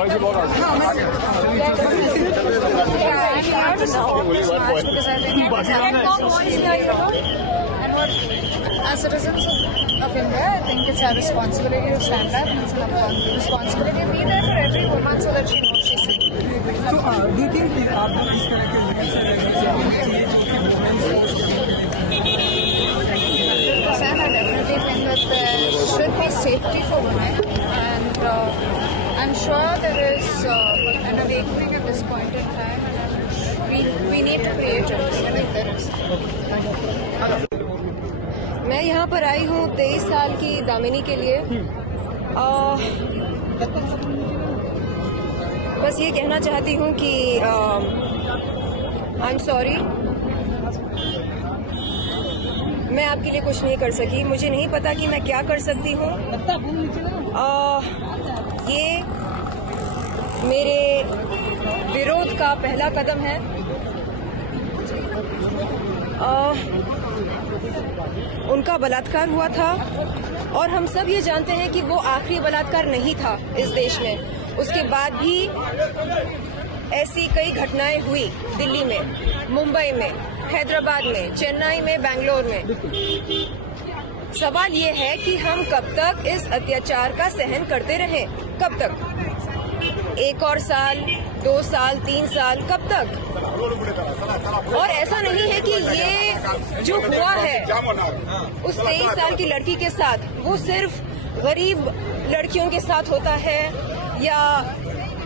As citizens of India, I think it's our responsibility to stand up, and it's our responsibility to be there for every woman so that she knows she's safe. So, do you think आपको इस तरह के I definitely think that there should be safety for women, and I'm sure there is an awakening at this point in time, and we need to create it, even if there is. मैं यहाँ पर आई हूँ 23 साल की दामिनी के लिए। बस ये कहना चाहती हूँ कि आई एम सॉरी, मैं आपके लिए कुछ नहीं कर सकी। मुझे नहीं पता कि मैं क्या कर सकती हूँ। ये मेरे विरोध का पहला कदम है। उनका बलात्कार हुआ था और हम सब ये जानते हैं कि वो आखिरी बलात्कार नहीं था इस देश में। उसके बाद भी ऐसी कई घटनाएं हुई दिल्ली में, मुंबई में, हैदराबाद में, चेन्नई में, बेंगलोर में। सवाल ये है कि हम कब तक इस अत्याचार का सहन करते रहें? कब तक? 1 और साल, 2 साल, 3 साल, कब तक? और ऐसा नहीं है कि ये जो हुआ है उस 23 साल की लड़की के साथ, वो सिर्फ गरीब लड़कियों के साथ होता है या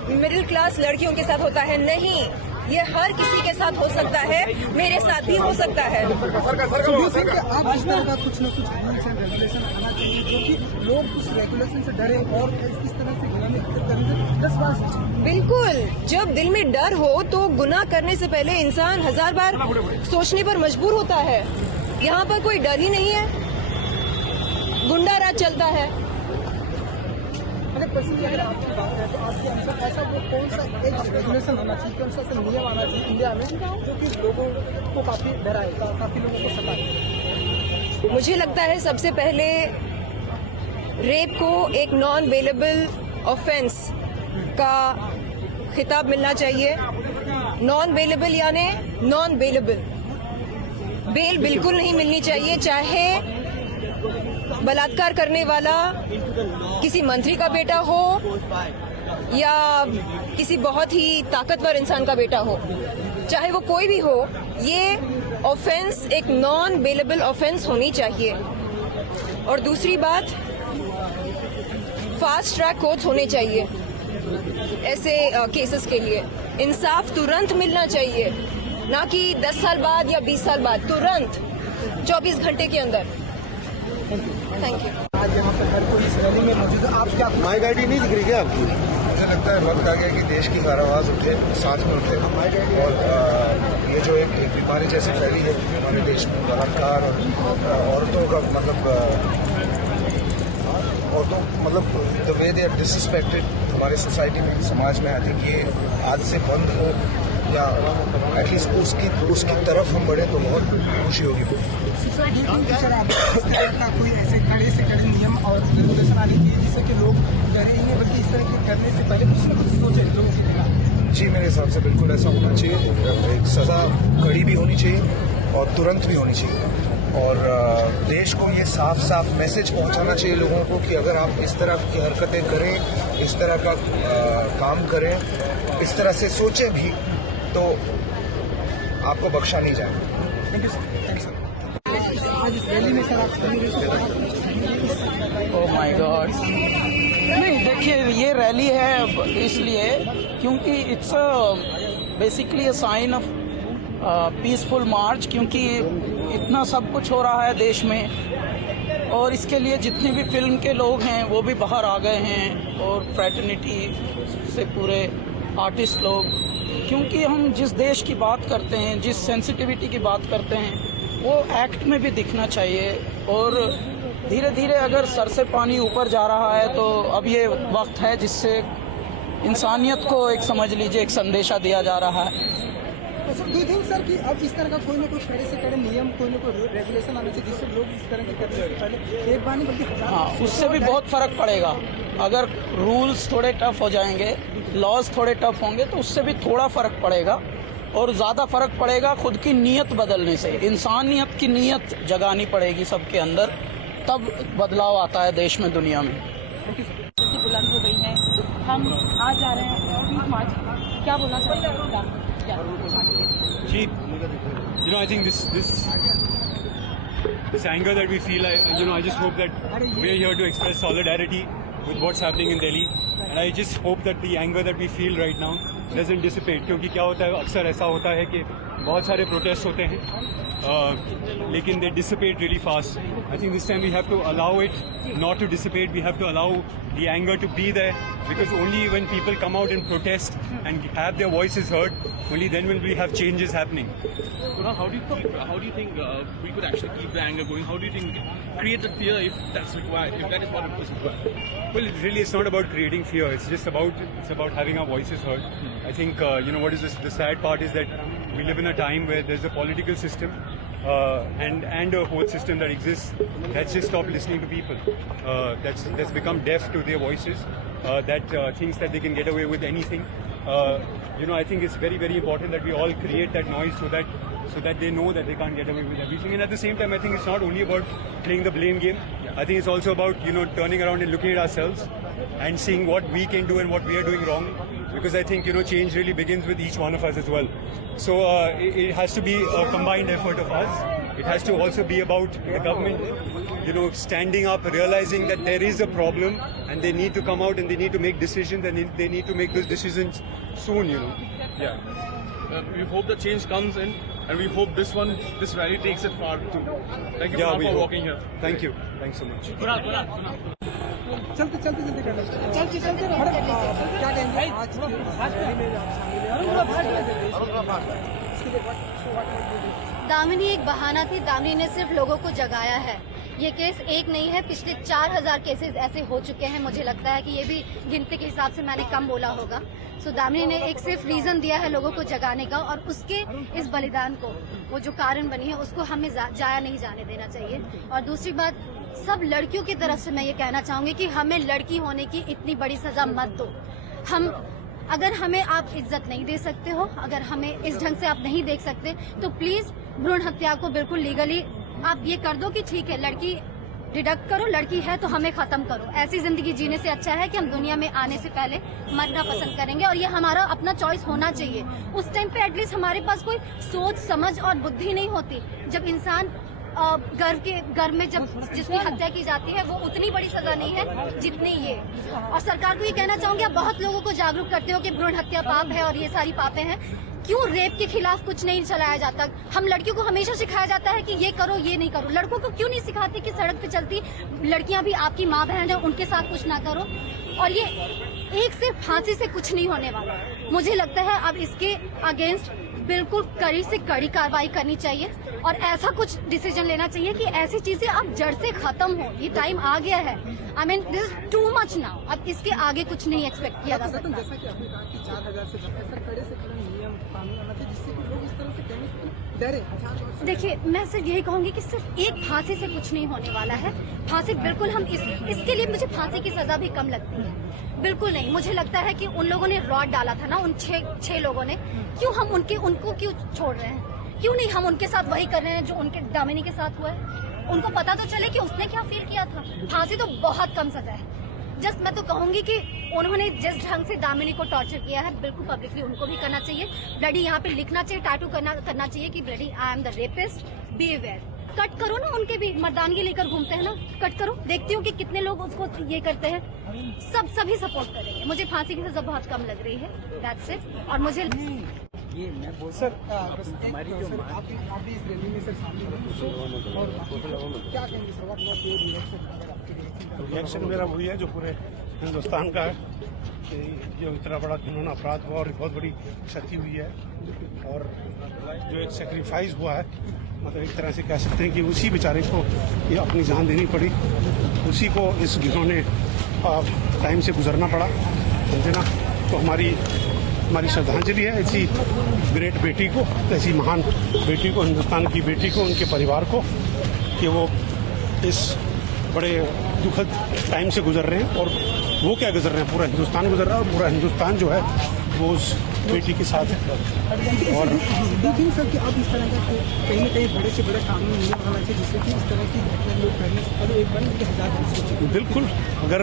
मिडिल क्लास लड़कियों के साथ होता है। नहीं, ये हर किसी के साथ हो सकता है, मेरे साथ भी हो सकता है। आप इस तरह का कुछ न कुछ रूल्स एंड रेगुलेशन आना चाहिए, जो कि लोग उस रेगुलेशन से डरे और इस तरह से गुनाह करने से 10 बार। बिल्कुल, जब दिल में डर हो तो गुनाह करने से पहले इंसान 1000 बार सोचने पर मजबूर होता है। यहाँ पर कोई डर ही नहीं है, गुंडा राज चलता है। अगर आपकी बात है तो आपके अनुसार ऐसा वो कौन सा एक रेगुलेशन होना चाहिए, कौन सा नियम आना चाहिए इंडिया में जो कि लोगों को काफी डराए, काफी लोगों को सताए? मुझे लगता है सबसे पहले रेप को एक नॉन बेलेबल ऑफेंस का खिताब मिलना चाहिए। नॉन बेलेबल यानी नॉन बेलेबल, बेल बिल्कुल नहीं मिलनी चाहिए, चाहे बलात्कार करने वाला किसी मंत्री का बेटा हो या किसी बहुत ही ताकतवर इंसान का बेटा हो, चाहे वो कोई भी हो। ये ऑफेंस एक नॉन बेलेबल ऑफेंस होनी चाहिए। और दूसरी बात, फास्ट ट्रैक कोर्ट्स होने चाहिए ऐसे केसेस के लिए। इंसाफ तुरंत मिलना चाहिए, ना कि 10 साल बाद या 20 साल बाद, तुरंत 24 घंटे के अंदर। Thank you. आज यहाँ पर हर कोई इस रैली में मौजूद है, आप क्या माइक आईडी नहीं दिख रही क्या आपकी? मुझे लगता है वक्त आ गया कि देश की हर आवाज़ उठे, साथ में उठे, और ये जो एक बीमारी जैसे फैली है हमारे देश में, बलात्कार और औरतों का मतलब the way they are disrespected हमारे सोसाइटी में, समाज में, आई थिंक ये आज से बंद हो या एटलीस्ट उसकी तरफ हम बढ़े तो बहुत खुशी होगी। सर, आप इस तरह का कोई ऐसे कड़े से कड़े नियम और रेगुलेशन आने चाहिए जिससे कि लोग डरे ही नहीं, बल्कि इस तरह के करने से पहले कुछ न कुछ सोचे लोगों के खिलाफ? जी, मेरे हिसाब से बिल्कुल ऐसा होना चाहिए। एक सज़ा कड़ी भी होनी चाहिए और तुरंत भी होनी चाहिए। और देश को ये साफ साफ मैसेज पहुंचाना चाहिए लोगों को कि अगर आप इस तरह की हरकतें करें, इस तरह का काम करें, इस तरह से सोचें भी, तो आपको बख्शा नहीं जाएगा। Thank you sir. आज इस रैली में सर आप ओह माय गॉड, नहीं देखिए, ये रैली है इसलिए क्योंकि it's basically a sign of peaceful march, क्योंकि इतना सब कुछ हो रहा है देश में और इसके लिए जितने भी फिल्म के लोग हैं वो भी बाहर आ गए हैं और फ्रेटर्निटी से पूरे आर्टिस्ट लोग, क्योंकि हम जिस देश की बात करते हैं, जिस सेंसिटिविटी की बात करते हैं, वो एक्ट में भी दिखना चाहिए। और धीरे धीरे अगर सर से पानी ऊपर जा रहा है तो अब ये वक्त है जिससे इंसानियत को एक समझ लीजिए एक संदेशा दिया जा रहा है। डू यू थिंक सर कि अब इस तरह का कोई ना कोई कड़े से कड़े नियम, कोई ना कोई रेगुलेशन आने चाहिए जिससे लोग इस तरह की करने से पहले एक बार नहीं बल्कि हजार हाँ, उससे भी बहुत फर्क पड़ेगा। अगर रूल्स थोड़े टफ हो जाएंगे, लॉज थोड़े टफ होंगे तो उससे भी थोड़ा फर्क पड़ेगा। और ज़्यादा फर्क पड़ेगा खुद की नीयत बदलने से। इंसानियत की नीयत जगानी पड़ेगी सबके अंदर, तब बदलाव आता है देश में, दुनिया में। जैसी बुलंद हो गई है, हम आज जा रहे हैं 20 मार्च, क्या बोलना चाहेंगे? जी, you know, I think this anger that we feel, I just hope that we are here to express solidarity with what's happening in Delhi, and I just hope that the anger that we feel right now doesn't dissipate, क्योंकि क्या होता है, अक्सर ऐसा होता है कि बहुत सारे प्रोटेस्ट होते हैं, लेकिन they dissipate really fast. I think this time we have to allow it not to dissipate. We have to allow the anger to be there, because only when people come out and protest and have their voices heard, only then will we have changes happening. Kunal, how do you think we could actually keep the anger going? How do you think we can create the fear if that's required, if that is what is required? Well, it's not about creating fear. It's just about having our voices heard. I think what is this? The sad part is that we live in a time where there's a political system and a whole system that exists that's just stopped listening to people. That's become deaf to their voices. That thinks that they can get away with anything. I think it's very, very important that we all create that noise so that they know that they can't get away with everything. And at the same time, I think it's not only about playing the blame game. I think it's also about turning around and looking at ourselves and seeing what we can do and what we are doing wrong. Because I think change really begins with each one of us as well. So it has to be a combined effort of us. It has to also be about the government, standing up, realizing that there is a problem, and they need to come out and they need to make decisions, and they need to make those decisions soon. Yeah. We hope the change comes in, and we hope this rally takes it far too. Thank you for walking here. Thank you. Thanks so much. चलते जल्दी करना madam क्या कहेंगे आज rally में आप शामिल हैं? दामिनी एक बहाना थी। दामिनी ने सिर्फ लोगों को जगाया है। ये केस एक नहीं है, पिछले 4000 केसेस ऐसे हो चुके हैं। मुझे लगता है कि ये भी गिनती के हिसाब से मैंने कम बोला होगा। सो दामिनी ने एक सिर्फ रीजन दिया है लोगों को जगाने का, और उसके इस बलिदान को, वो जो कारण बनी है, उसको हमें जाया नहीं जाने देना चाहिए। और दूसरी बात, सब लड़कियों की तरफ से मैं ये कहना चाहूंगी कि हमें लड़की होने की इतनी बड़ी सजा मत दो। अगर हमें आप इज्जत नहीं दे सकते हो, अगर हमें इस ढंग से आप नहीं देख सकते, तो प्लीज भ्रूण हत्या को बिल्कुल लीगली आप ये कर दो कि ठीक है, लड़की डिडक्ट करो, लड़की है तो हमें खत्म करो। ऐसी जिंदगी जीने से अच्छा है कि हम दुनिया में आने से पहले मरना पसंद करेंगे, और ये हमारा अपना चॉइस होना चाहिए। उस टाइम पे एटलीस्ट हमारे पास कोई सोच समझ और बुद्धि नहीं होती। जब इंसान घर में जब जिसकी हत्या की जाती है, वो उतनी बड़ी सजा नहीं है जितनी ये। और सरकार को ये कहना चाहूंगी, आप बहुत लोगों को जागरूक करते हो कि भ्रूण हत्या पाप है और ये सारी पापें हैं, क्यों रेप के खिलाफ कुछ नहीं चलाया जाता? हम लड़कियों को हमेशा सिखाया जाता है कि ये करो, ये नहीं करो। लड़कों को क्यों नहीं सिखाते कि सड़क पे चलती लड़कियां भी आपकी माँ बहन है, उनके साथ कुछ ना करो? और ये एक सिर्फ फांसी से कुछ नहीं होने वाला। मुझे लगता है अब इसके अगेंस्ट बिल्कुल कड़ी से कड़ी कार्रवाई करनी चाहिए, और ऐसा कुछ डिसीजन लेना चाहिए कि ऐसी चीजें अब जड़ से खत्म हो। ये टाइम आ गया है। I mean this is too much now. अब इसके आगे कुछ नहीं एक्सपेक्ट किया जा सकता। जैसा कि आपने कहा कि 4000 से ऐसा कड़े से कड़े नियम कानून आना चाहिए जिससे कि लोग इस तरह से कहने से डरे। देखिए, मैं सिर्फ यही कहूंगी कि सिर्फ एक फांसी से कुछ नहीं होने वाला है। फांसी बिल्कुल हम इसके लिए मुझे फांसी की सजा भी कम लगती है। बिल्कुल नहीं। मुझे लगता है कि उन लोगों ने रॉड डाला था ना, उन छह लोगों ने, क्यों हम उनको क्यों छोड़ रहे हैं? क्यों नहीं हम उनके साथ वही कर रहे हैं जो उनके दामिनी के साथ हुआ है? उनको पता तो चले कि उसने क्या फील किया था। फांसी तो बहुत कम सजा है। जस्ट मैं तो कहूंगी कि उन्होंने जिस ढंग से दामिनी को टॉर्चर किया है, बिल्कुल पब्लिकली उनको भी करना चाहिए। ब्लडी यहाँ पे लिखना चाहिए, टैटू करना चाहिए कि bloody I am the rapist, be aware. Cut करो ना, उनके भी मर्दानगी लेकर घूमते हैं ना, कट करो। देखती हूँ कि कितने लोग उसको ये करते हैं। सभी सपोर्ट करेंगे। मुझे फांसी की सजा बहुत कम लग रही है, दैट्स इट। और मुझे ये मैं बोल सर हमारी जो आप भी इस रैली में सर शामिल हो, और क्या कहेंगे sir? What was your reaction? Reaction मेरा वही है जो पूरे हिंदुस्तान का है कि जो इतना बड़ा घिनौना अपराध हुआ और बहुत बड़ी क्षति हुई है, और जो एक सेक्रीफाइस हुआ है, मतलब एक तरह से कह सकते हैं कि उसी बेचारे को ये अपनी जान देनी पड़ी, उसी को इस घिनौने टाइम से गुजरना पड़ा, समझे ना? तो हमारी हमारी श्रद्धांजलि है ऐसी ग्रेट बेटी को, ऐसी महान बेटी को, हिंदुस्तान की बेटी को, उनके परिवार को, कि वो इस बड़े दुखद टाइम से गुजर रहे हैं। और वो क्या गुजर रहे हैं, पूरा हिंदुस्तान गुजर रहा है, और पूरा हिंदुस्तान जो है वो उस बेटी के साथ है। और देखिए सर कि अब इस तरह का कहीं ना कहीं बड़े से बड़े कानून नहीं होना चाहिए जिससे कि इस तरह की घटना लोग करने से पहले एक बार उनके हजार। बिल्कुल, अगर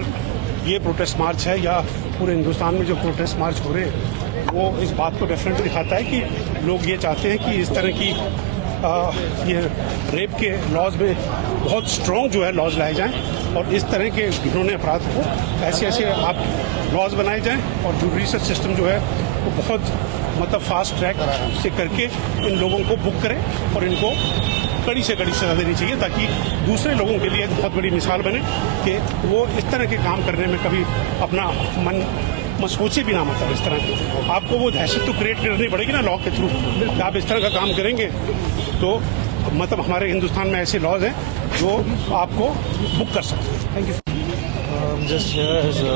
ये प्रोटेस्ट मार्च है या पूरे हिंदुस्तान में जो प्रोटेस्ट मार्च हो रहे हैं, वो इस बात को डेफिनेटली दिखाता है कि लोग ये चाहते हैं कि इस तरह की ये रेप के लॉज में बहुत स्ट्रॉन्ग जो है लॉज लाए जाएं, और इस तरह के घिनौने अपराध को ऐसे ऐसे आप लॉज बनाए जाएं, और जुडिशल सिस्टम जो है वो बहुत मतलब फास्ट ट्रैक से करके इन लोगों को बुक करें और इनको कड़ी से कड़ी सजा देनी चाहिए, ताकि दूसरे लोगों के लिए बहुत बड़ी मिसाल बने कि वो इस तरह के काम करने में कभी अपना मन सोचे भी ना। मतलब इस तरह आपको वो दहशत तो क्रिएट करनी पड़ेगी ना लॉ के थ्रू, कि आप इस तरह का काम करेंगे तो मतलब हमारे हिंदुस्तान में ऐसे लॉज हैं जो आपको बुक कर सकते हैं। Thank you. Just here as a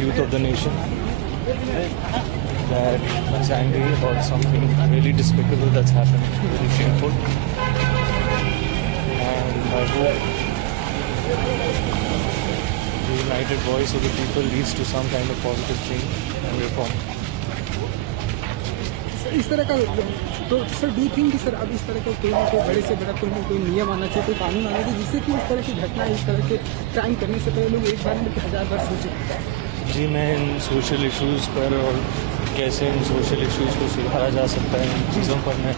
youth of the nation that is angry about something really despicable that's happened, really shameful, and I hope the united voice of the people leads to some kind of positive change and reform. इस तरह का तो sir do think कि sir अब इस तरह का कोई ना कोई बड़े से बड़ा कोई ना कोई नियम आना चाहिए, कोई कानून आना चाहिए जिससे कि इस तरह की घटना, इस तरह के क्राइम करने से पहले लोग एक बार में 1000 बार सोचें। जी, मैं इन सोशल इश्यूज़ पर और कैसे इन सोशल इश्यूज़ को सुधारा जा सकता है, इन चीज़ों पर मैं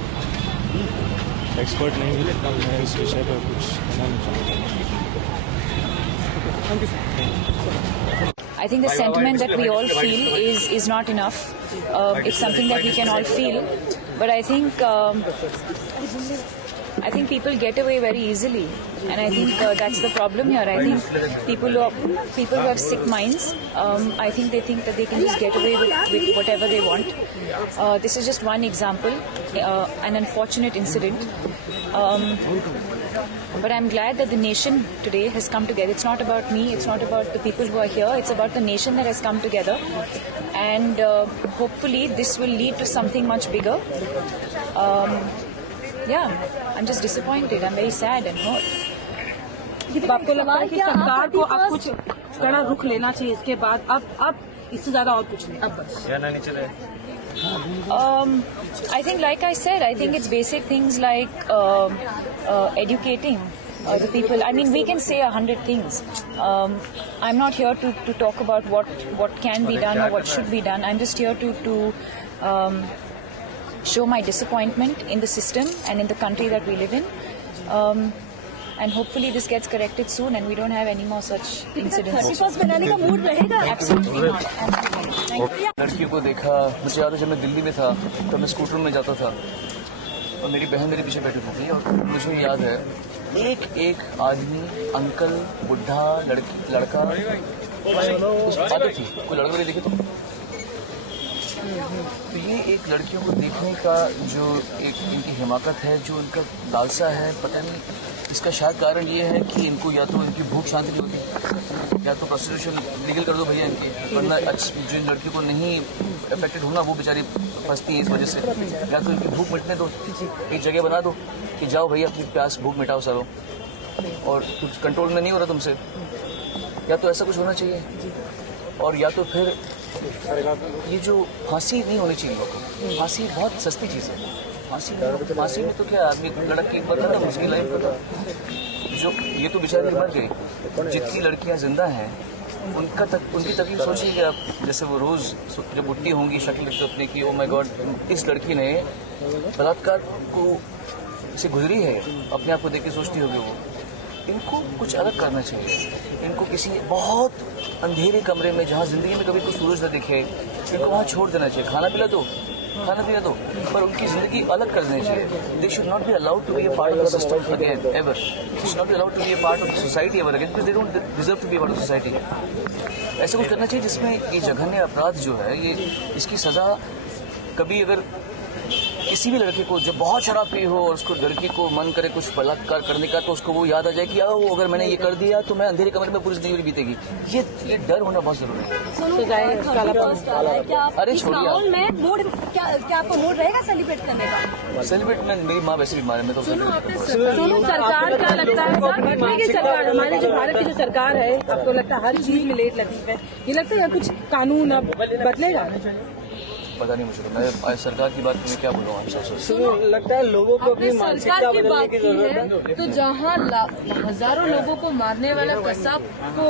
एक्सपर्ट नहीं हूँ, लेकिन मैं इस विषय पर कुछ कहना चाहता हूँ। I think the sentiment that we all feel is not enough. It's something that we can all feel, but I think people get away very easily, and I think that's the problem here. I think people who have sick minds, I think they think that they can just get away with whatever they want. This is just one example, an unfortunate incident. But I'm glad that the nation today has come together. It's not about me, it's not about the people who are here, it's about the nation that has come together. And hopefully this will lead to something much bigger. Yeah, I'm just disappointed. I'm very sad and hurt. आपको लगता है कि सरकार को अब कुछ कड़ा रुख लेना चाहिए इसके बाद? अब इससे ज्यादा और कुछ नहीं, अब बस या नहीं चले? I think, like I said, I think it's basic things like educating the people. I mean, we can say 100 things. I'm not here to talk about what can be done or what should be done. I'm just here to show my disappointment in the system and in the country that we live in. And hopefully this gets corrected soon and we don't have any more such incidents. Absolutely not. लड़कियों को देखा, मुझे याद है जब मैं दिल्ली में था तब मैं स्कूटर में जाता था और मेरी बहन मेरे पीछे बैठी थी, और मुझे याद है एक आदमी, अंकल, बुढ़ा, लड़का आते थी, कोई लड़का नहीं दिखे तो ये एक लड़कियों को देखने का जो एक इनकी हिमाकत है, जो इनका लालसा है, पता नहीं इसका शायद कारण ये है कि इनको या तो इनकी भूख शांति नहीं होती, या तो प्रोस्टिट्यूशन लीगल कर दो भैया इनकी, वरना जो इन लड़कियों को नहीं अफेक्टेड होना वो बेचारी फंसती है इस वजह से, या तो इनकी भूख मिटने दो, एक जगह बना दो कि जाओ भैया अपनी प्यास भूख मिटाओ सरो, और कुछ कंट्रोल में नहीं हो रहा तुमसे, या तो ऐसा कुछ होना चाहिए, और या तो फिर ये जो फांसी नहीं होनी चाहिए। फांसी बहुत सस्ती चीज़ है, फांसी में तो क्या आदमी लड़क की बता था उसकी लाइफ बता, जो ये तो बेचारी मर गई। जितनी लड़कियां जिंदा हैं उनकी तकलीफ सोचिए आप, जैसे वो रोज़ जब उठती होंगी शक्ल देखते अपने की, ओ माय गॉड इस लड़की ने बलात्कार को से गुजरी है, अपने आप को देख के सोचती होगी वो। इनको कुछ अलग करना चाहिए, इनको किसी बहुत अंधेरे कमरे में जहाँ जिंदगी में कभी कोई सूरज न दिखे, इनको वहाँ छोड़ देना चाहिए, खाना पिला दो, पर उनकी जिंदगी अलग कर देनी चाहिए। They should not be allowed to be a part of the system again ever, they should not be allowed to be a part of the society ever again, because they don't deserve to be part of society. ऐसा कुछ करना चाहिए जिसमें ये जघन्य अपराध जो है, ये इसकी सजा कभी अगर किसी भी लड़के को जब बहुत शराब पी हो और उसको लड़की को मन करे कुछ बलात्कार करने का, तो उसको वो याद आ जाए कि वो अगर मैंने ये कर दिया तो मैं अंधेरे कमरे में पूरी जिंदगी बीतेगी। ये डर होना बहुत जरूरी है। अरे छोड़िए, क्या आपको मूड रहेगा सेलिब्रेट करने का? सेलिब्रेट में मेरी माँ वैसे बीमार है, मैं तो सरकार क्या लगता है सरकार, हमारी जो भारत की जो सरकार है, आपको लगता है हर चीज में लेट लतीफ है, ये लगता है कुछ कानून अब बदलेगा? पता नहीं मुझे, मैं सरकार की बात में क्या बोलूँ। लगता है लोगों को अपनी सरकार की बात की है, तो जहाँ हजारों लोगों को मारने वाला कसाब को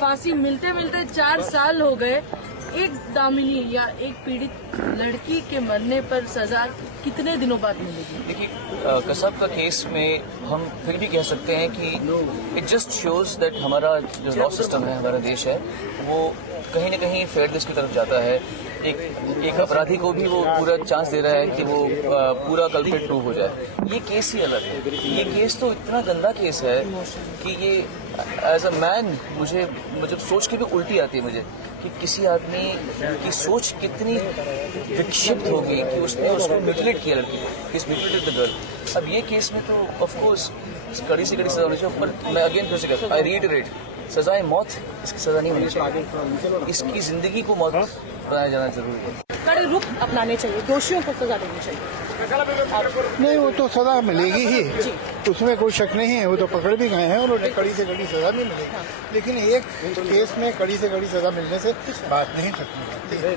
फांसी मिलते मिलते 4 साल हो गए, एक दामिनी या एक पीड़ित लड़की के मरने पर सजा कितने दिनों बाद मिलेगी? देखिए, कसाब का केस में हम फिर भी कह सकते हैं कि इट जस्ट शोज दैट हमारा जो लॉ सिस्टम है, हमारा देश है, वो कहीं न कहीं फेयरनेस की तरफ जाता है। एक अपराधी को भी वो पूरा चांस दे रहा है कि वो पूरा कल्प्रिट प्रूव हो जाए। ये केस ही अलग है। ये केस तो इतना गंदा केस है कि ये एज अ मैन मुझे सोच के भी उल्टी आती है मुझे कि किसी आदमी की सोच कितनी विक्षिप्त होगी कि उसने उसको म्यूटिलेट किया लड़की को, इस म्यूटिलेटेड द गर्ल। अब ये केस में तो ऑफ कोर्स कड़ी से कड़ी सजा होनी चाहिए। पर मैं अगेन फिर से कहता हूँ, आई रीइटरेट, सजाए मौत इसकी सजा नहीं होनी चाहिए, इसकी जिंदगी को मौत बनाया जाना जरूरी है। कड़े रुख अपनाने चाहिए, दोषियों को सजा देनी चाहिए। नहीं, वो तो सजा मिलेगी ही, उसमें कोई शक नहीं है। वो तो पकड़ भी गए हैं और उन्हें कड़ी से कड़ी सजा भी मिलेगी। लेकिन एक केस में कड़ी से कड़ी सजा मिलने से बात नहीं खत्म होती है। ये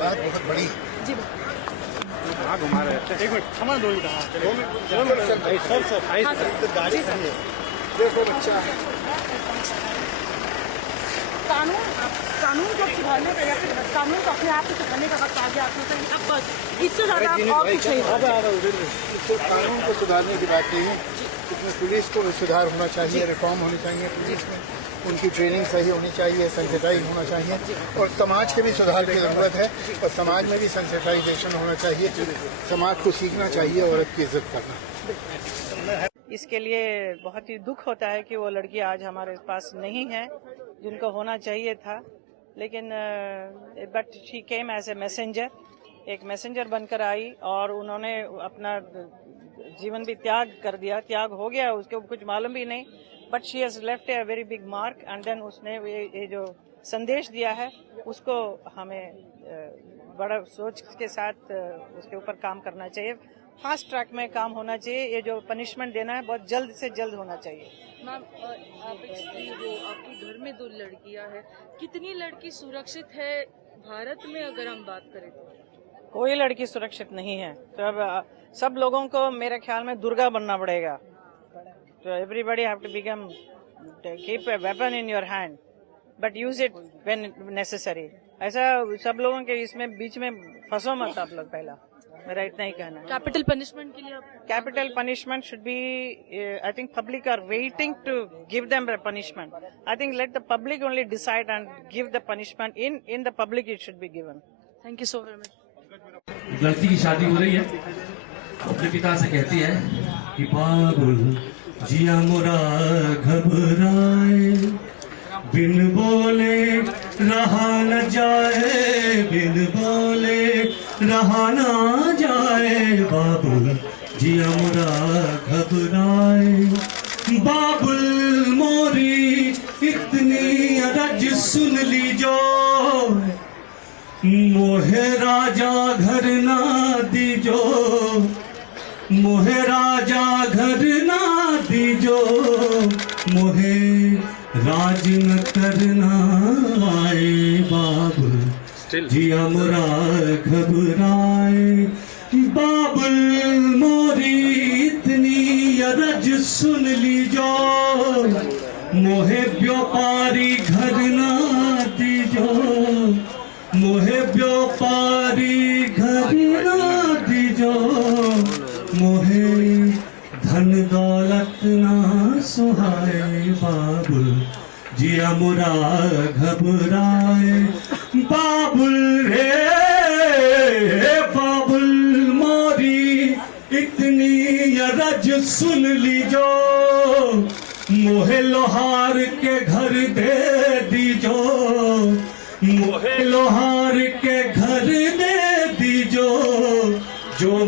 बात बहुत बड़ी है। घुमा रहे हैं, एक मिनट, हमारा 2 मिनट, देखो बच्चा कानून को सुधारने का या फिर कानून को अपने आप से सुधारने का वक्त आ गया आपने कहा, अब बस इससे ज्यादा और कुछ नहीं। कानून को सुधारने की बात नहीं है, इसमें पुलिस को भी सुधार होना चाहिए, रिफॉर्म होनी चाहिए पुलिस में, उनकी ट्रेनिंग सही होनी चाहिए, सेंसिटाइज होना चाहिए, और समाज के भी सुधार की जरूरत है, और समाज में भी सेंसिटाइजेशन होना चाहिए। समाज को सीखना चाहिए औरत की इज्जत करना। इसके लिए बहुत ही दुख होता है कि वो लड़की आज हमारे पास नहीं है, जिनको होना चाहिए था। लेकिन but she came as a messenger, एक मैसेंजर बनकर आई और उन्होंने अपना जीवन भी त्याग कर दिया, त्याग हो गया, उसको कुछ मालूम भी नहीं, but she has left a very big mark. And then उसने ये जो संदेश दिया है उसको हमें बड़ा सोच के साथ उसके ऊपर काम करना चाहिए। फास्ट ट्रैक में काम होना चाहिए। ये जो पनिशमेंट देना है बहुत जल्द से जल्द होना चाहिए। मैम, आपके घर में 2 लड़कियां हैं, कितनी लड़की सुरक्षित है भारत में? अगर हम बात करें तो कोई लड़की सुरक्षित नहीं है। तो अब सब लोगों को मेरे ख्याल में दुर्गा बनना पड़ेगा। तो everybody have to become, keep a weapon in your hand but use it when necessary. ऐसा सब लोगों के इसमें बीच में फंसो मत आप लोग। पहला मेरा इतना ही कहना है। कैपिटल पनिशमेंट के लिए capital punishment should be, I think public are waiting to give them the punishment. I think let the public only decide and give the punishment in the public it should be given. Thank you so very much. लड़की की शादी हो रही है, अपने पिता से कहती है कि पागल जिया मोरा घबराए, बिन बोले रहा न जाए, बिन बोले रहा न जाए, बाबुल जिया मोरा घबराए, बाबुल मोरी इतनी अरज सुन लीजो, मोहे राजा घर ना दीजो, मोहे राजा घर ना दीजो, मोहे राज न करना आए, बाबुल जिया मोरा घबराए, बाबुल मोरी इतनी अरज सुन लीजो, मोहे व्यापारी घर ना दीजो, मोहे व्यापारी घर ना दीजो, मोहे धन दौलत ना सुहाए, बाबुल जिया मोरा घबराए, बाबुल रे बाबुल मोरी इतनी अरज सुन लीजो, मोहे लोहार के घर दे दीजो, मोहे लोहार के घर दे दीजो, जो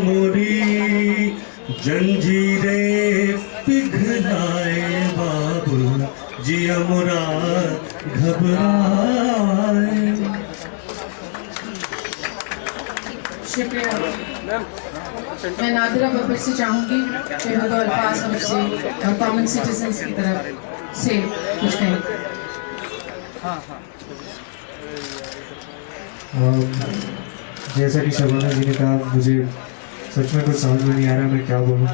जंजीरें पिघलाए बाबू जिया मोरा घबराए। शुक्रिया। मैं नादिरा बब्बर से चाहूंगी कि वो तो अल्फाज हमसे कॉमन सिटीजन्स की तरफ से कुछ कहें। जैसा कि शबाना जी ने कहा, मुझे सच में कुछ समझ में नहीं आ रहा मैं क्या बोलूँ।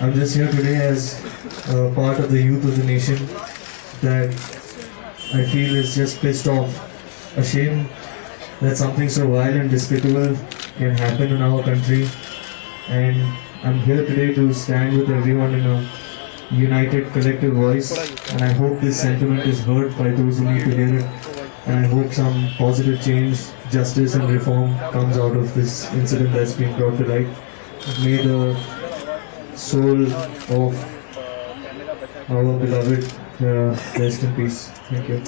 I'm just here today as part of the youth of the nation that I feel is just pissed off, ashamed that something so vile and despicable can happen in our country, and I'm here today to stand with everyone in a united collective voice, and I hope this sentiment is heard by those who need to hear it, and I hope some positive change, justice and reform comes out of this incident that's been brought to light. May the soul of our beloved rest in peace. Thank you.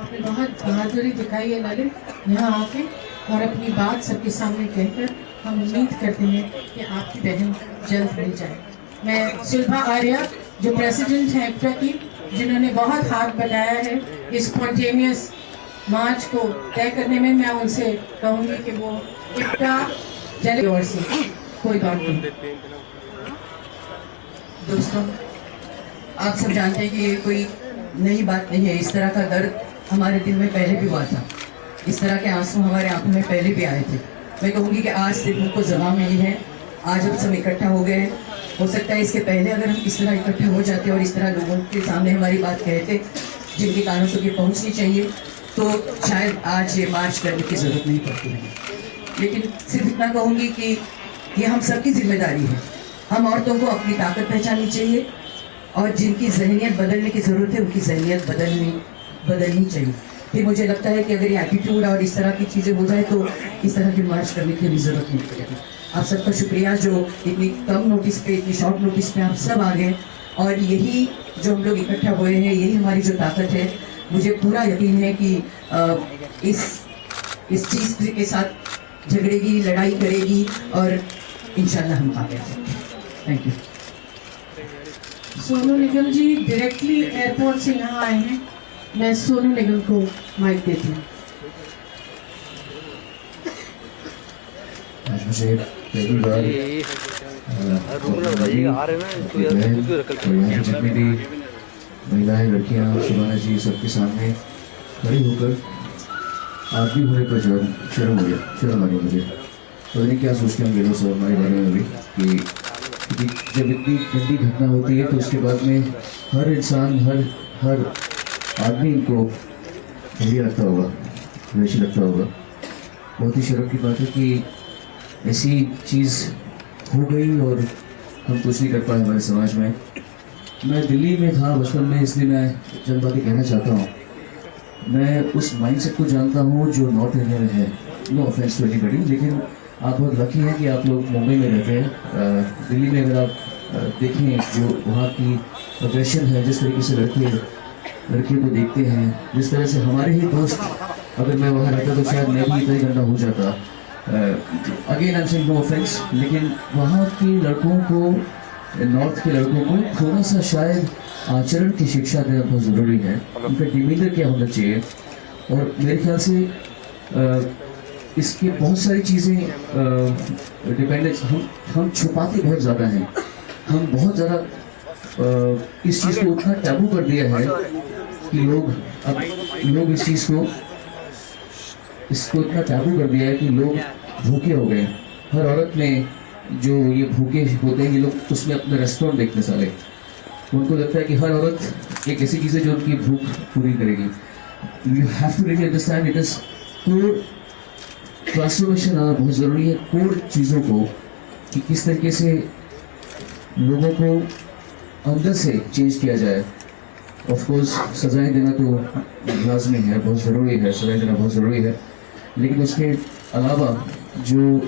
आपने बहुत बहादुरी दिखाई है ललित यहाँ आके और अपनी बात सबके सामने कहकर हम उम्मीद करते हैं कि आपकी बहन जल्द मिल जाए। मैं सुलभा आर्या जो प्रेसिडेंट हैं इप्टा की, जिन्होंने बहुत हाथ बढ़ाया है इस स्पॉन्टेनियस मार्च को तय करने में, मैं उनसे कहूँगी कि वो इप्टा जल और से कोई बात नहीं। दोस्तों, आप सब जानते हैं कि ये कोई नई बात नहीं है। इस तरह का दर्द हमारे दिल में पहले भी हुआ था, इस तरह के आंसू हमारे आंखों में पहले भी आए थे। मैं कहूँगी कि आज सिर्फ उनको जगह मिली है, आज हम सब इकट्ठा हो गए। हो सकता है इसके पहले अगर हम इस तरह इकट्ठे हो जाते और इस तरह लोगों के सामने हमारी बात कहते जिनके कानों तक ये पहुँचनी चाहिए, तो शायद आज ये मार्च करने की ज़रूरत नहीं पड़ती है। लेकिन सिर्फ इतना कहूँगी कि ये हम सबकी जिम्मेदारी है। हम औरतों को अपनी ताकत पहचाननी चाहिए और जिनकी जहनियत बदलने की ज़रूरत है उनकी जहनियत बदलनी चाहिए। फिर मुझे लगता है कि अगर ये एटीट्यूड और इस तरह की चीज़ें हो जाए तो इस तरह की मार्च करने की भी ज़रूरत नहीं पड़ेगी। आप सबका शुक्रिया जो इतनी कम नोटिस पे, इतनी शॉर्ट नोटिस पे आप सब आ गए, और यही जो हम लोग इकट्ठा हुए हैं, यही हमारी जो ताकत है। मुझे पूरा यकीन है कि इस चीज़ के साथ झगड़ेगी, लड़ाई करेगी और इंशाल्लाह हम आगे आएंगे। Thank you. Sonu Nigam ji directly airport से यहाँ आए हैं, मैं सोनू निगम को माइक देती हूँ। आज मुझे पहली बार जितनी भी महिलाएं, लड़कियां, शबाना जी सबके सामने खड़ी होकर आदमी होने पर शर्म आ रही मुझे। पता नहीं क्या सोचते होंगे लोग सब हमारे बारे में भी कि जब इतनी गंदी घटना होती है तो उसके बाद में हर इंसान, हर आदमी इनको बढ़िया लगता होगा, वैसे लगता होगा। बहुत ही शर्म की बात है कि ऐसी चीज़ हो गई और हम कुछ नहीं कर पाए हमारे समाज में। मैं दिल्ली में था बचपन में, इसलिए मैं चंद बातें कहना चाहता हूँ। मैं उस माइंडसेट को जानता हूँ जो नॉर्थ इंडिया में है। नो ऑफेंस टू एनीबॉडी, लेकिन आप बहुत लकी हैं कि आप लोग मुंबई में रहते हैं। दिल्ली में अगर आप देखें जो वहाँ की प्रोग्रेशन है, जिस तरीके से लड़कियों को देखते हैं, जिस तरह से हमारे ही दोस्त, अगर मैं वहाँ रहता तो शायद मैं भी इतना ही गंदा हो जाता। Again I am saying no offence, लेकिन वहाँ के लड़कों को, नॉर्थ के लड़कों को थोड़ा सा शायद आचरण की शिक्षा देना बहुत ज़रूरी है। उनका डिमीनर क्या होना चाहिए, और मेरे ख्याल से इसकी बहुत सारी चीज़ें डिपेंडेंस हम छुपाते बहुत ज़्यादा हैं। हम बहुत ज़्यादा इस चीज़ को उतना टैबू कर दिया है कि लोग इस चीज़ को इतना टैबू कर दिया है कि लोग भूखे हो गए। हर औरत में जो ये भूखे होते हैं, ये लोग उसमें अपना रेस्टोरेंट देखने साले। उनको लगता है कि हर औरत एक ऐसी चीज़ है जो उनकी भूख पूरी करेगी। You have to really understand it is core transformation आना बहुत ज़रूरी है, कोर चीज़ों को कि किस तरीके से लोगों को अंदर से चेंज किया जाए। ऑफ कोर्स सजाएं देना तो लाजमी है, बहुत ज़रूरी है, सजाएं देना बहुत ज़रूरी है, लेकिन उसके अलावा जो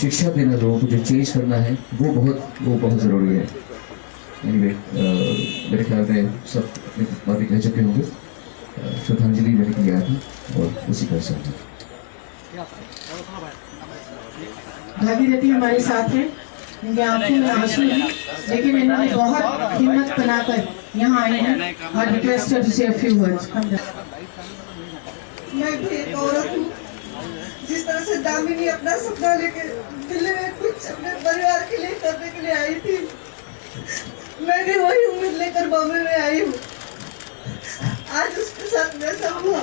शिक्षा देना, लोगों को जो चेंज करना है, वो बहुत ज़रूरी है। एनीवे, मेरे ख्याल में सब बातें कह चुके होंगे। श्रद्धांजलि मैंने किया था और उसी का साथ भागीरथी हमारे साथ हैं इनकी आंखों में आंसू हैं, लेकिन इन्होंने बहुत हिम्मत बनाकर यहाँ आई हैं। आई रिक्वेस्ट टू से अ फ्यू वर्ड्स। मैं भी एक औरत हूँ, जिस तरह से दामिनी अपना सपना लेके दिल्ली में कुछ अपने परिवार के लिए करने के लिए आई थी, मैं भी वही उम्मीद लेकर बॉम्बे में आई हूँ। आज उसके साथ वैसा हुआ।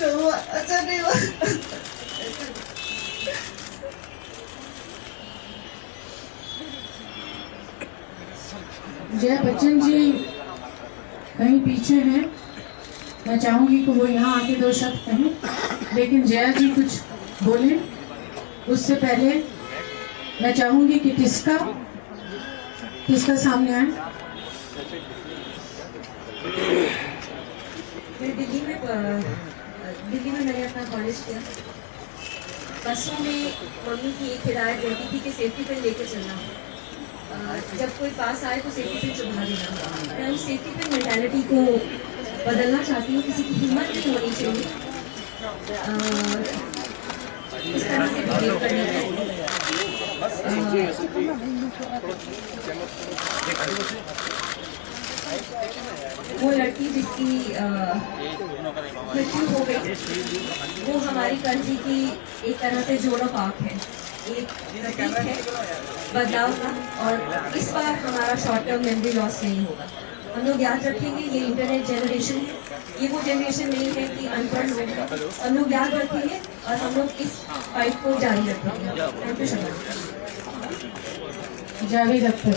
जो हुआ अच्छा नहीं हुआ। जया बच्चन जी कहीं पीछे हैं, मैं चाहूंगी कि वो यहाँ आके दो शब्द कहें, लेकिन जया जी कुछ बोले उससे पहले मैं चाहूंगी कि किसका सामने आए। मैं दिल्ली में मैंने अपना कॉलेज किया। बसों में मम्मी की एक हिदायत रहती थी कि सेफ्टी पिन लेके चलना, जब कोई पास आए तो सेफ्टी पिन चुभा देना। मैं उस सेफ्टी पिन मेंटालिटी को बदलना चाहती हूँ। किसी की हिम्मत नहीं होनी चाहिए इस तरह से बिहेव करने की। वो लड़की जिसकी मृत्यु हो गई, वो हमारी कंट्री की एक तरह से जोड़ो पाक है, एक प्रतीक है बदलाव का। और इस बार हमारा शॉर्ट टर्म मेमोरी लॉस नहीं होगा। हम लोग याद रखेंगे ये इंटरनेट जनरेशन है, ये वो जनरेशन नहीं है कि अनपढ़ लोग। हम लोग याद रखेंगे और हम लोग इस फाइट को जारी रखेंगे। Thank you so much. Javed Akhtar.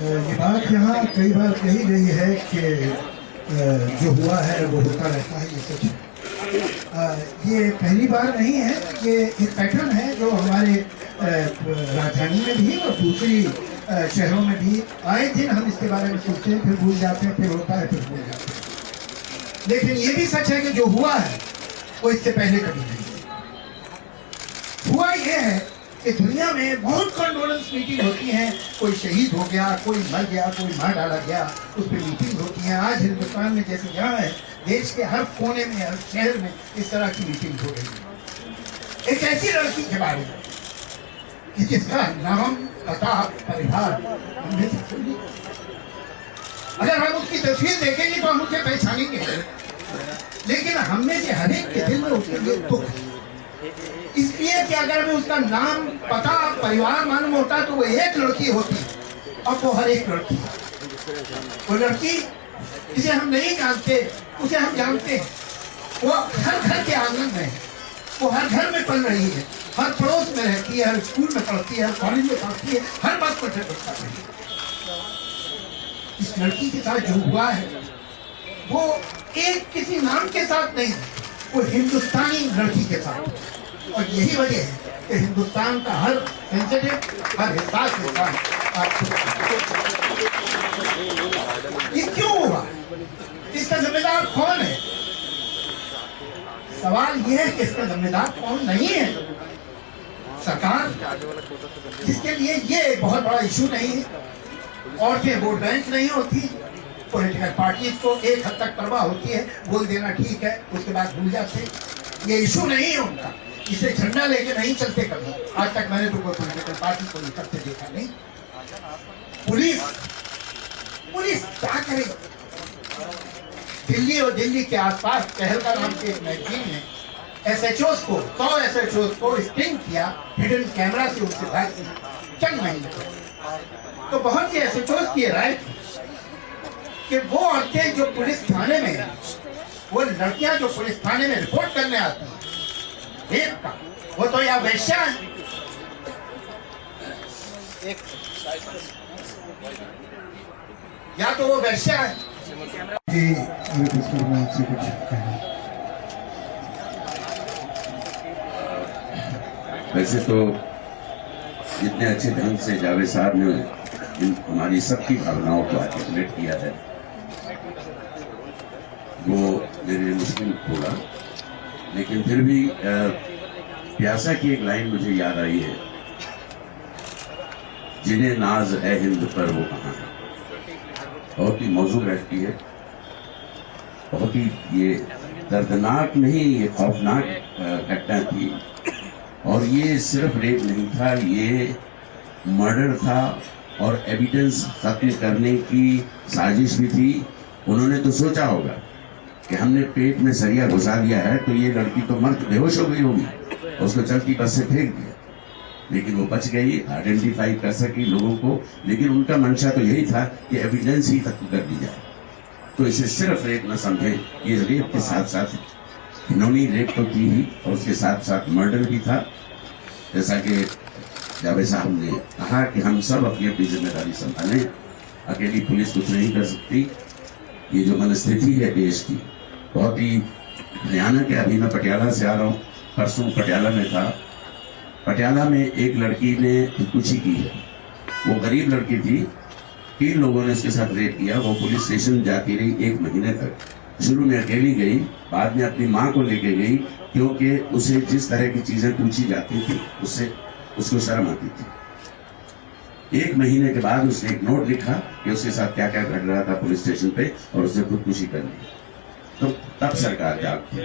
ये बात यहाँ कई बार कही गई है कि जो हुआ है वो होता रहता है, ये सच है। ये पहली बार नहीं है, ये एक पैटर्न है जो हमारे राजधानी में भी और दूसरी शहरों में भी आए दिन हम इसके बारे में सोचते हैं, फिर भूल जाते हैं, फिर होता है, फिर भूल जाते हैं। लेकिन ये भी सच है कि जो हुआ है वो इससे पहले कभी नहीं हुआ। ये है कि दुनिया में बहुत कंडोलेंस मीटिंग होती हैं, कोई शहीद हो गया, कोई मर गया, कोई मार डाला गया, उस पर मीटिंग होती है। आज हिंदुस्तान में जैसे यहाँ है, देश के हर कोने में, हर शहर में इस तरह की मीटिंग हो रही है। एक ऐसी लड़की के बारे में कि जिसका नाम, पता, परिवार हमने से सुनी। अगर हम उसकी तस्वीर देखेंगे तो हम उसे पहचानेंगे, लेकिन हमने से हर एक के दिल में उसके लिए दुख है। इसलिए कि अगर हमें उसका नाम, पता, परिवार मालूम होता तो वो एक लड़की होती, अब वो हर एक लड़की है। वो लड़की जिसे हम नहीं जानते उसे हम जानते हैं। वो हर घर के आंगन में है, वो हर घर में पल रही है, हर पड़ोस में रहती है, हर स्कूल में पढ़ती है, हर कॉलेज में पढ़ती है, हर बात पर बच्चा है। इस लड़की के साथ जो हुआ है वो एक किसी नाम के साथ नहीं, वो हिंदुस्तानी लड़की के साथ। और यही वजह है कि हिंदुस्तान का हर सेंसिटिव, हर हिसास इंसान ये क्यों हुआ, इसका जिम्मेदार कौन है? सवाल ये है कि इसका जिम्मेदार कौन नहीं है। सरकार, जिसके लिए ये बहुत बड़ा इशू नहीं है। औरतें वोट बैंक नहीं होती, पॉलिटिकल पार्टीज को एक हद तक परवाह होती है, बोल देना ठीक है, उसके बाद भूल जाते। ये इशू नहीं है उनका, इसे झंडा लेके नहीं चलते कभी। आज तक मैंने तो कोई पॉलिटिकल पार्टी को करते देखा नहीं। पुलिस क्या करे? दिल्ली और दिल्ली के आसपास पहलका नाम के एक मैगजीन ने SHOs को 100 SHOs को स्टिंग किया, हिडन कैमरा से उनसे बात की चंद महीने। तो बहुत सी SHOs की राय थी कि वो औरतें जो पुलिस थाने में हैं, वो लड़कियां जो पुलिस थाने में रिपोर्ट करने आती हैं रेप का, वो तो या वैश्या है, या तो वो वैश्या है। वैसे तो जितने अच्छे ढंग से जावेद साहब ने हमारी सबकी भावनाओं को आर्टिकुलेट किया है वो मेरे लिए मुश्किल होगा, लेकिन फिर भी प्यासा की एक लाइन मुझे याद आई है, जिन्हें नाज है हिंद पर वो कहाँ है। बहुत ही मौजूद बैठती है, बहुत ही ये दर्दनाक नहीं, ये खौफनाक घटना थी। और ये सिर्फ रेप नहीं था, ये मर्डर था और एविडेंस खत्म करने की साजिश भी थी। उन्होंने तो सोचा होगा कि हमने पेट में सरिया घुसा दिया है तो ये लड़की तो मर बेहोश हो गई होगी, उसको चलती बस से फेंक दिया, लेकिन वो बच गई, आइडेंटिफाई कर सकी लोगों को। लेकिन उनका मंशा तो यही था कि एविडेंस ही खत्म कर दी जाए। तो इसे सिर्फ रेप न समझे, ये रेप के साथ साथ इन्होंने रेप तो की ही और उसके साथ साथ मर्डर भी था। जैसा कि जावेद साहब ने कहा कि हम सब अपनी अपनी जिम्मेदारी संभालें, अकेली पुलिस कुछ नहीं कर सकती। ये जो मनस्थिति है देश की बहुत ही भयानक है। अभी मैं पटियाला से आ रहा हूँ, परसों पटियाला में था। पटियाला में एक लड़की ने खुदकुशी की है, वो गरीब लड़की थी, 3 लोगों ने उसके साथ रेप किया। वो पुलिस स्टेशन जाती रही 1 महीने तक। शुरू में अकेली गई, बाद में अपनी माँ को लेके गई, क्योंकि उसे जिस तरह की चीजें पूछी जाती थी उससे उसको शर्म आती थी। 1 महीने के बाद उसने एक नोट लिखा कि उसके साथ क्या क्या घट रहा था पुलिस स्टेशन पे, और उसने खुदकुशी कर ली। तो तब सरकार जागती।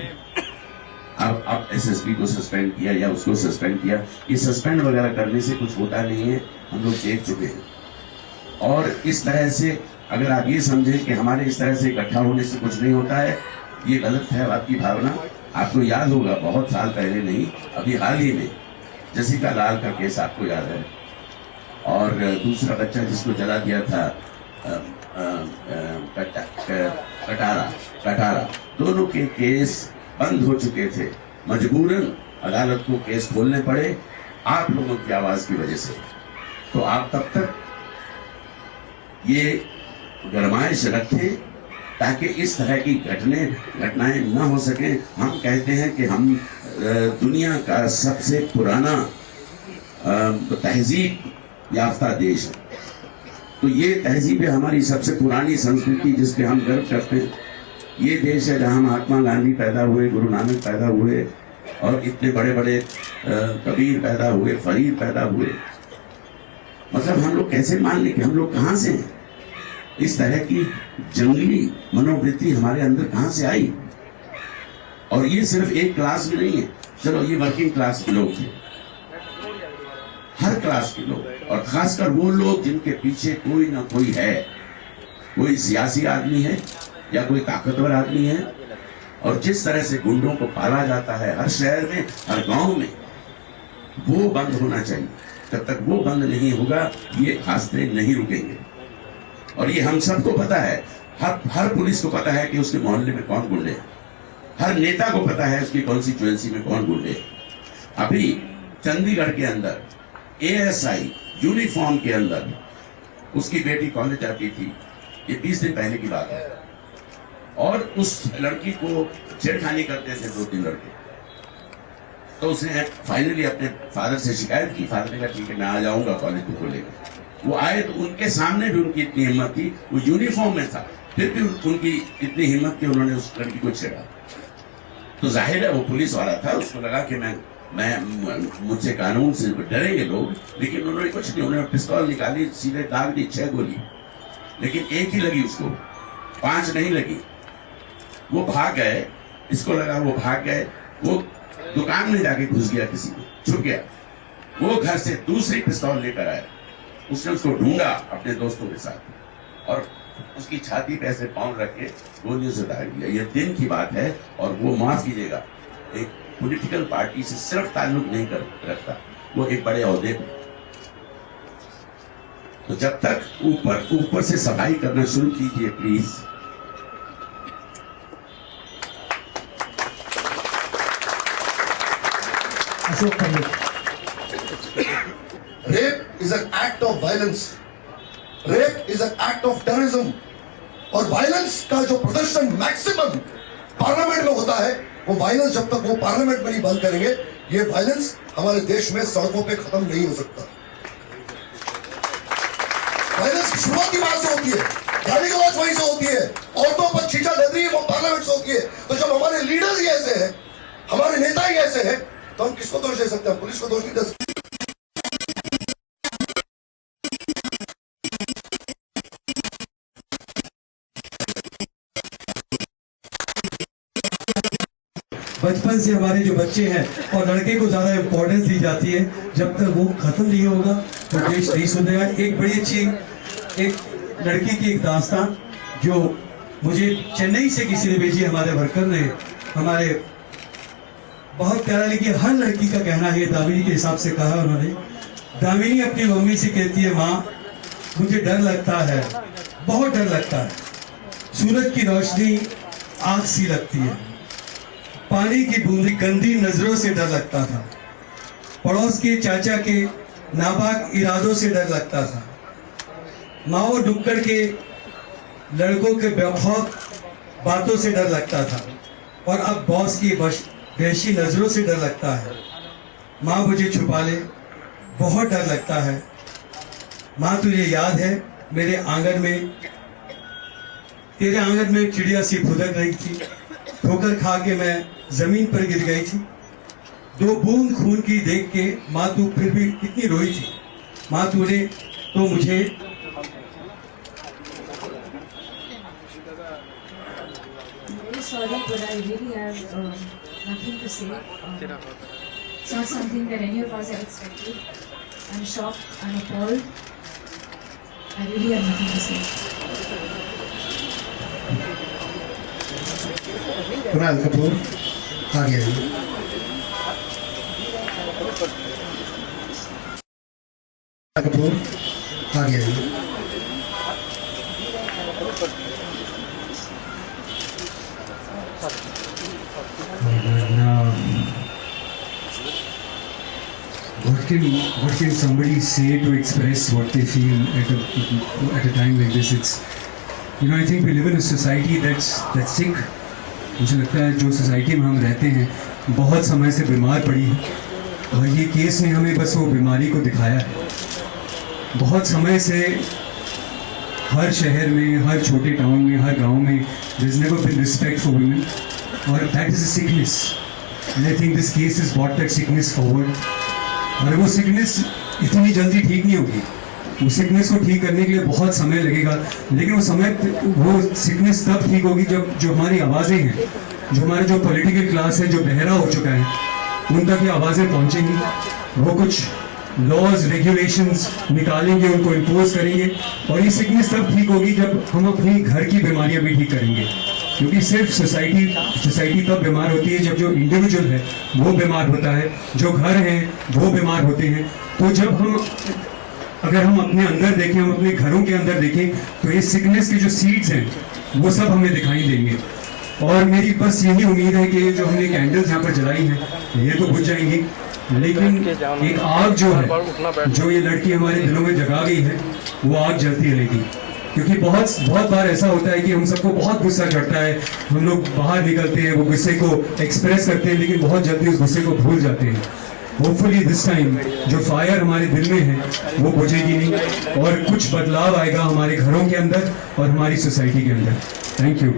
अब एसएसपी को सस्पेंड किया या उसको सस्पेंड किया। ये सस्पेंड वगैरह करने से कुछ होता नहीं है, हम लोग देख चुके हैं। और इस तरह से अगर आप ये समझें कि हमारे इस तरह से इकट्ठा होने से कुछ नहीं होता है, ये गलत है आपकी भावना। आपको याद होगा बहुत साल पहले नहीं, अभी हाल ही में जसिका लाल का केस आपको याद है, और दूसरा बच्चा जिसको जला दिया था कटारा, दोनों के केस बंद हो चुके थे। मजबूरन अदालत को केस खोलने पड़े आप लोगों की आवाज की वजह से। तो आप तब तक ये गरमाइश रखें ताकि इस तरह की घटनाएं न हो सके। हम कहते हैं कि हम दुनिया का सबसे पुराना तहजीब याफ्ता देश है, तो ये तहजीब है हमारी सबसे पुरानी संस्कृति जिसके हम गर्व करते हैं। ये देश है जहाँ महात्मा गांधी पैदा हुए, गुरु नानक पैदा हुए, और इतने बड़े बड़े कबीर पैदा हुए, फरीद पैदा हुए। मतलब हम लोग कैसे मान लें कि हम लोग कहाँ से हैं? इस तरह की जंगली मनोवृत्ति हमारे अंदर कहाँ से आई? और ये सिर्फ एक क्लास में नहीं है, चलो ये वर्किंग क्लास के लोग थे, हर क्लास के लोग, और खासकर वो लोग जिनके पीछे कोई ना कोई है, कोई सियासी आदमी है या कोई ताकतवर आदमी है। और जिस तरह से गुंडों को पाला जाता है हर शहर में, हर गांव में, वो बंद होना चाहिए। जब तक वो बंद नहीं होगा ये हादसे नहीं रुकेंगे। और ये हम सबको पता है, हर पुलिस को पता है कि उसके मोहल्ले में कौन गुंडे हैं, हर नेता को पता है उसकी कॉन्स्टिट्यूएंसी में कौन गुंडे हैं। अभी चंडीगढ़ के अंदर एएसआई यूनिफॉर्म के अंदर उसकी बेटी कॉलेज जाती थी, ये 20 दिन पहले की बात है, और उस लड़की को छेड़खानी करते थे 2-3 लड़के। तो उसने फाइनली अपने फादर से शिकायत की, फादर ने कहा ठीक है मैं आ जाऊंगा कॉलेज को लेकर। वो आए तो उनके सामने भी उनकी इतनी हिम्मत थी, वो यूनिफॉर्म में था, फिर भी उनकी इतनी हिम्मत थी, उन्होंने उस लड़की को छेड़ा। तो जाहिर है वो पुलिस वाला था, उसको लगा कि मैं मुझसे कानून से डरेंगे लोग, लेकिन उन्होंने कुछ नहीं, उन्होंने पिस्तौल निकाली, सीधे दाग दी 6 गोली, लेकिन एक ही लगी उसको, 5 नहीं लगी। वो भाग गए, इसको लगा वो भाग गए, वो दुकान में जाके घुस गया, किसी में छुप गया। वो घर से दूसरी पिस्तौल लेकर आया, उसने उसको ढूंढा अपने दोस्तों के साथ और उसकी छाती पे ऐसे पाँव रख के गोलियों से दाग दिया। ये दिन की बात है, और वो माफ कीजिएगा एक पॉलिटिकल पार्टी से सिर्फ ताल्लुक नहीं रखता, वो एक बड़े ओहदे पे। तो जब तक ऊपर से सफाई करना शुरू कीजिए please. Ashok Pandit, rape is an act of violence, rape is an act of terrorism, और वायलेंस का जो प्रदर्शन मैक्सिमम पार्लियामेंट में होता है, वो वायलेंस जब तक वो पार्लियामेंट में नहीं बंद करेंगे, ये वायलेंस हमारे देश में सड़कों पे खत्म नहीं हो सकता। वायलेंस की शुरुआत ही वहां से होती है, गाली गलौज वहीं से होती है, औरतों पर छींटा लग रही है वो पार्लियामेंट से होती है। तो जब हमारे लीडर्स ही ऐसे हैं, हमारे से है तो हम किसको दोष दे सकते हैं? पुलिस को दोष नहीं दे सकते। बचपन से हमारे जो बच्चे हैं और लड़के को ज्यादा इम्पोर्टेंस दी जाती है, जब तक वो खत्म नहीं होगा तो देश नहीं सुधरेगा। एक बड़ी अच्छी एक लड़की की एक दास्तान जो मुझे चेन्नई से किसी ने भेजी, हमारे वर्कर ने, हमारे बहुत प्यारा लिखी। हर लड़की का कहना है, दामिनी के हिसाब से कहा उन्होंने, दामिनी अपनी मम्मी से कहती है, माँ मुझे डर लगता है, बहुत डर लगता है, सूरज की रोशनी आग सी लगती है, पानी की बूंदी गंदी नजरों से डर लगता था, पड़ोस के चाचा के नापाक इरादों से डर लगता था, माओ डुक्कड़ के लड़कों के बेखौफ बातों से डर लगता था, और अब बॉस की वहशी नजरों से डर लगता है। माँ मुझे छुपा ले, बहुत डर लगता है। माँ तुझे याद है मेरे आंगन में, तेरे आंगन में चिड़िया सी फुदक रही थी, ठोकर खा के मैं जमीन पर गिर गई थी, 2 बूंद खून की देख के माँ तू फिर भी कितनी रोई थी। माँ तूने तो मुझे sorry, but I really have nothing to say. It's not something that any of us have expected. I'm shocked, I'm appalled. I really have nothing to say. Kunal Kapoor आ गया। कपूर आ गया। What can somebody say to express what they feel at a time like this? It's, you know, I think we live in a society that's sick. मुझे लगता है जो society में हम रहते हैं बहुत समय से बीमार पड़ी है, और ये केस ने हमें बस वो बीमारी को दिखाया है। बहुत समय से हर शहर में, हर छोटे टाउन में, हर गांव में there has never been respect for women, और that is a sickness, and I think this case has brought that sickness forward. और वो सिकनेस इतनी जल्दी ठीक नहीं होगी, वो सिकनेस को ठीक करने के लिए बहुत समय लगेगा, लेकिन वो सिकनेस तब ठीक होगी जब जो हमारी आवाज़ें हैं, जो हमारे जो पॉलिटिकल क्लास है जो बहरा हो चुका है, उन तक ये आवाज़ें पहुंचेंगी, वो कुछ लॉज रेगुलेशंस निकालेंगे, उनको इम्पोज करेंगे, और ये सिकनेस तब ठीक होगी जब हम अपनी घर की बीमारियां भी ठीक करेंगे। क्योंकि सिर्फ सोसाइटी तब बीमार होती है जब जो इंडिविजुअल है वो बीमार होता है, जो घर हैं वो बीमार होते हैं। तो जब अगर हम अपने अंदर देखें, हम अपने घरों के अंदर देखें, तो ये सिकनेस के जो सीड्स हैं वो सब हमें दिखाई देंगे। और मेरी बस यही उम्मीद है कि जो हमने कैंडल्स यहाँ पर जलाई हैं ये तो बुझ जाएंगी, लेकिन एक आग जो है, जो ये लड़की हमारे दिलों में जगा गई है, वो आग जलती रहेगी। क्योंकि बहुत बार ऐसा होता है कि हम सबको बहुत गुस्सा चढ़ता है, हम लोग बाहर निकलते हैं, वो गुस्से को एक्सप्रेस करते हैं, लेकिन बहुत जल्दी उस गुस्से को भूल जाते हैं। होपफुली दिस टाइम जो फायर हमारे दिल में है वो बुझेगी नहीं, और कुछ बदलाव आएगा हमारे घरों के अंदर और हमारी सोसाइटी के अंदर। Thank you.